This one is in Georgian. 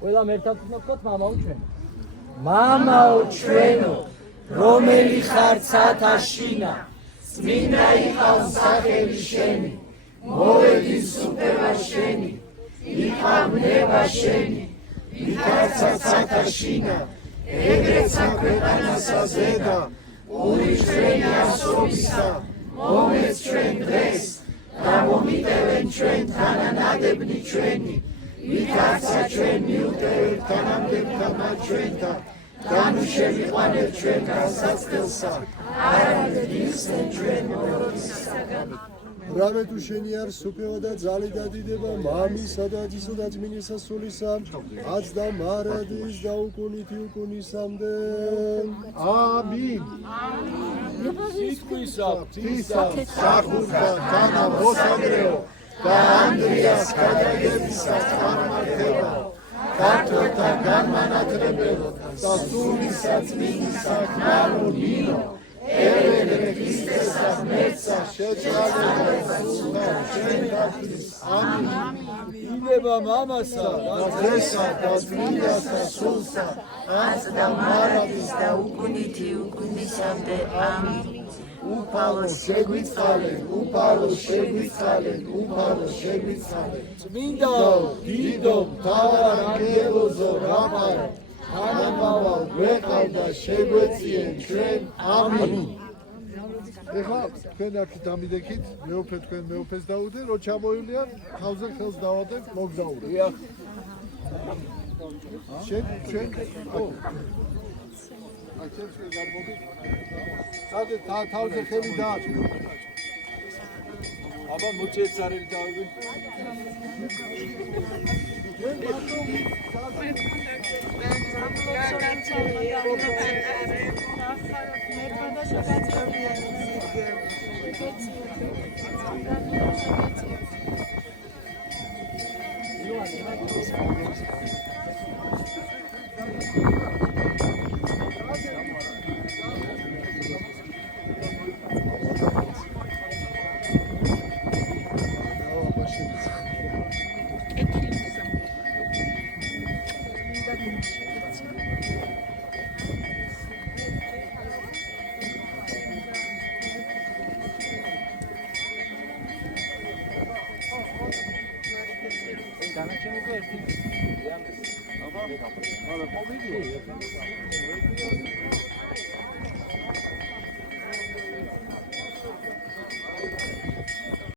ყველა ერთად უნდა ვთქვათ მამაო ჩვენო. მამაო ჩვენო, რომელი ხარ ცათაშინა, წმინდა იყავს სახელი შენი, მოვედის სუფევა შენი, იყავ ნება შენი, იქაცა ცათაშინა, ეგრეცა ქვეყანასა ზედა, ური ჩვენი ასობისა, მომეც ჩვენ დღეს, და მომიტევენ ჩვენ თანანადებნი ჩვენი, იქაცა ჩვენ მიუტევეთ თანამდებთა მათ ჩვენთან, და ნუ შევიყვანეთ ჩვენ განსაცდელსა, არამედ იხსენ ჩვენ მოროდისაგან. რავე თუ შენი არ სუფევა და ძალი და დიდება მამისა და ძისა და წმინდისა სულისა, აც და მარადის და უკუნითი უკუნისამდე. ამინ. სიტყვისა, ღვთისა, სახურთა, თანა მოსაგრეო და ანდრიას გადაგებისა წარმართება, ქართველთა განმანათლებელო და სულისა წმინდისა ქმარო ნინო, ელენე ქრისტესა ღმერთსა შეწვალება სულთა ჩვენთათვის. ამინ. ინება მამასა და დღესა და წმინდასა სულსა, აც და მარადის და უკუნითი უკუნისამდე. ამინ. უფალო შეგვიწყალეთ, უფალო შეგვიწყალეთ, უფალო შეგვიწყალეთ. წმინდაო, დიდო, მთავარ ანგელოზო რაბარო, თანამავალ გვეყავ და შეგვეციენ ჩვენ. ამინ. ეხლა თქვენ აქეთ ამიდექით, მეუფე თქვენ მეუფეს დაუდე, რო ჩამოივლიან, თავზე ხელს დავადეთ, მოგზაურეთ. ჩვენ სადე თავზე ხელი დააჭრო. აბა მოჭეთ სარელი დავი. აბა, ყობილი.